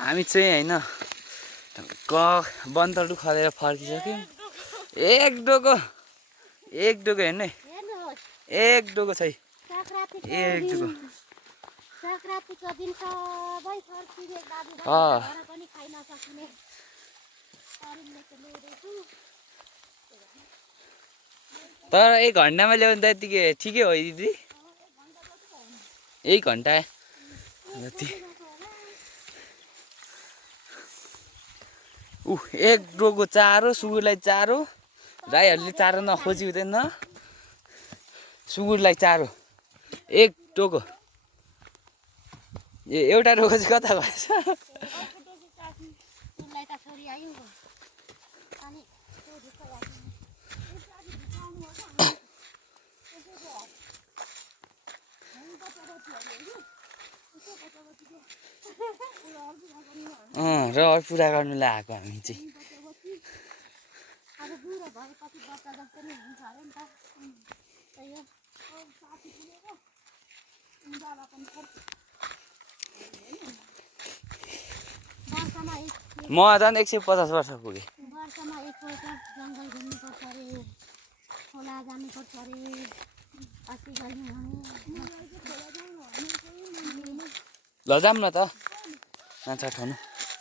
हामी चाहिँ होइन वनतरु खलेर फर्किसक्यौँ। एक डोको हेर्नु है, एक डोको छ है, एक डोको। संक्रान्तिको दिन सबै फर्किने दाजु पनि खाइ नसकिने तर 1 घन्टामा ल्याउनु त यतिकै ठिकै हो दिदी। 1 घन्टा जति। एक डोको चारो, सुँगुरलाई चारो। राईहरूले चारो नखोजी हुँदैन। सुँगुरलाई चारो 1 डोको। एउटा डोको चाहिँ कता गएछ? रहर पुरा गर्नुलाई आएको हामी चाहिँ। म झन् 150 वर्ष पुगेँ। वर्षमा एकपल्ट जङ्गल घुम्नुपर्छ अरे, खोला जानुपर्छ अरे। ल जाऊँ न त माछा उठाउनु।